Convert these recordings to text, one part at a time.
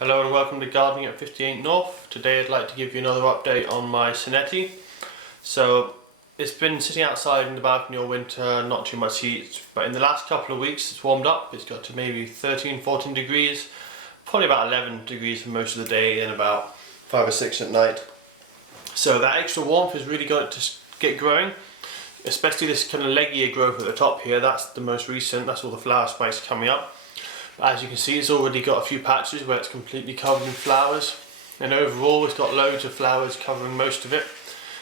Hello and welcome to Gardening at 58 North. Today I'd like to give you another update on my Senetti. So it's been sitting outside in the balcony all winter, not too much heat, but in the last couple of weeks it's warmed up. It's got to maybe 13-14 degrees, probably about 11 degrees for most of the day and about 5 or 6 at night. So that extra warmth has really got it to get growing, especially this kind of leggier growth at the top here. That's the most recent, that's all the flower spikes coming up. As you can see, it's already got a few patches where it's completely covered in flowers, and overall it's got loads of flowers covering most of it.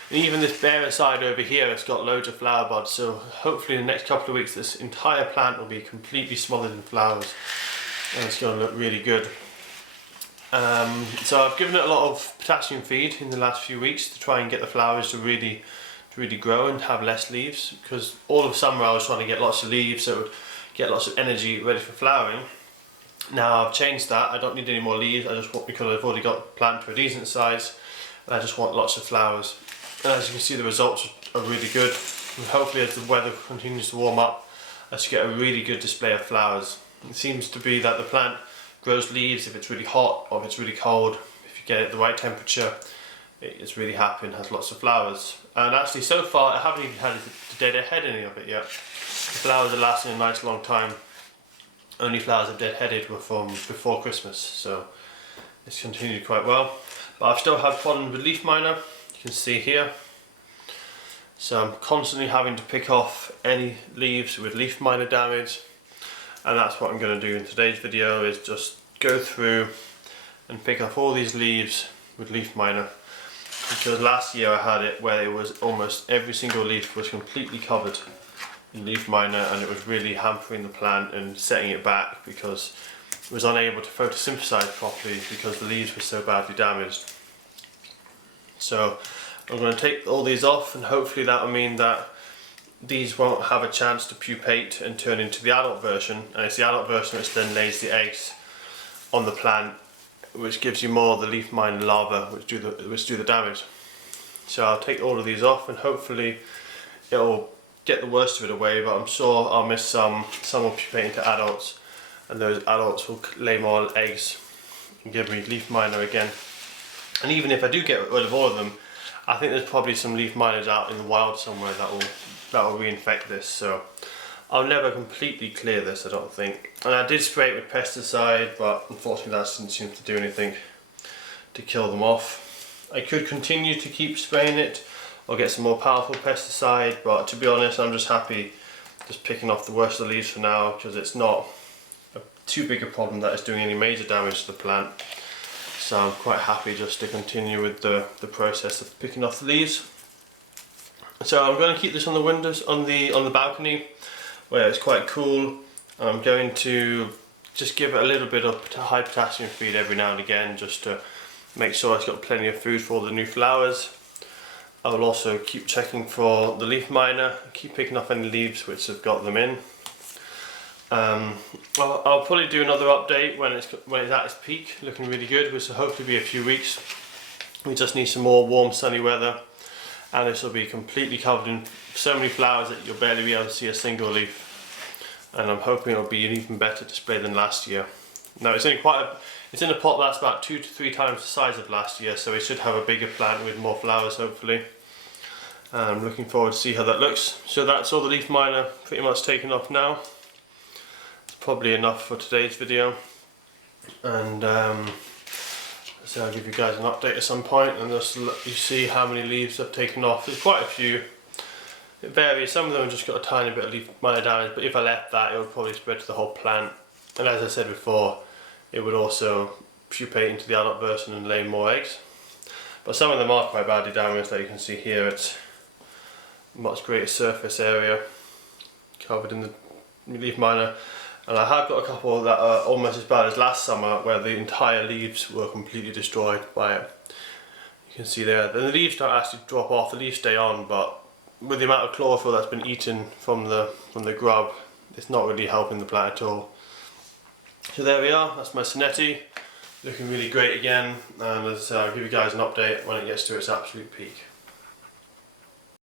And even this barer side over here, it's got loads of flower buds, so hopefully in the next couple of weeks this entire plant will be completely smothered in flowers and it's going to look really good. So I've given it a lot of potassium feed in the last few weeks to try and get the flowers to really grow and have less leaves, because all of summer I was trying to get lots of leaves so it would get lots of energy ready for flowering. Now I've changed that. I don't need any more leaves. I just want, because I've already got the plant to a decent size, and I just want lots of flowers. And as you can see, the results are really good. And hopefully as the weather continues to warm up, I should get a really good display of flowers. It seems to be that the plant grows leaves if it's really hot or if it's really cold. If you get it at the right temperature, it's really happy and has lots of flowers. And actually so far I haven't even had to deadhead any of it yet. The flowers are lasting a nice long time. Only flowers I've deadheaded were from before Christmas, so it's continued quite well. But I've still had problem with leaf miner, you can see here. So I'm constantly having to pick off any leaves with leaf miner damage, and that's what I'm going to do in today's video, is just go through and pick off all these leaves with leaf miner. Because last year I had it where it was almost every single leaf was completely covered in leaf miner, and it was really hampering the plant and setting it back because it was unable to photosynthesize properly because the leaves were so badly damaged. So I'm going to take all these off, and hopefully that will mean that these won't have a chance to pupate and turn into the adult version, and it's the adult version which then lays the eggs on the plant, which gives you more of the leaf miner larvae which do the damage. So I'll take all of these off, and hopefully it'll get the worst of it away, but I'm sure I'll miss some will pupate into adults, and those adults will lay more eggs and give me leaf miner again. And even if I do get rid of all of them, I think there's probably some leaf miners out in the wild somewhere that will reinfect this, so I'll never completely clear this, I don't think. And I did spray it with pesticide, but unfortunately that didn't seem to do anything to kill them off. I could continue to keep spraying it or get some more powerful pesticide, but to be honest I'm just happy just picking off the worst of the leaves for now, because it's not too big a problem that it's doing any major damage to the plant. So I'm quite happy just to continue with the process of picking off the leaves. So I'm going to keep this on the windows, on the balcony where it's quite cool. I'm going to just give it a little bit of high potassium feed every now and again, just to make sure it's got plenty of food for all the new flowers. I will also keep checking for the leaf miner, keep picking off any leaves which have got them in. I'll probably do another update when it's at its peak, looking really good, which will hopefully be a few weeks. We just need some more warm sunny weather, and this will be completely covered in so many flowers that you'll barely be able to see a single leaf. And I'm hoping it'll be an even better display than last year. Now it's in a pot that's about 2 to 3 times the size of last year, so we should have a bigger plant with more flowers hopefully. I'm looking forward to see how that looks. So that's all the leaf miner pretty much taken off now. It's probably enough for today's video, and so I'll give you guys an update at some point and just let you see how many leaves I've taken off. There's quite a few. It varies, some of them have just got a tiny bit of leaf miner damage, but if I left that it would probably spread to the whole plant. And as I said before, it would also pupate into the adult version and lay more eggs. But some of them are quite badly damaged, like you can see here. It's a much greater surface area covered in the leaf miner. And I have got a couple that are almost as bad as last summer, where the entire leaves were completely destroyed by it. You can see there, the leaves don't actually drop off, the leaves stay on, but with the amount of chlorophyll that's been eaten from the grub, it's not really helping the plant at all. So there we are, that's my Senetti, looking really great again, and as I say, I'll give you guys an update when it gets to its absolute peak.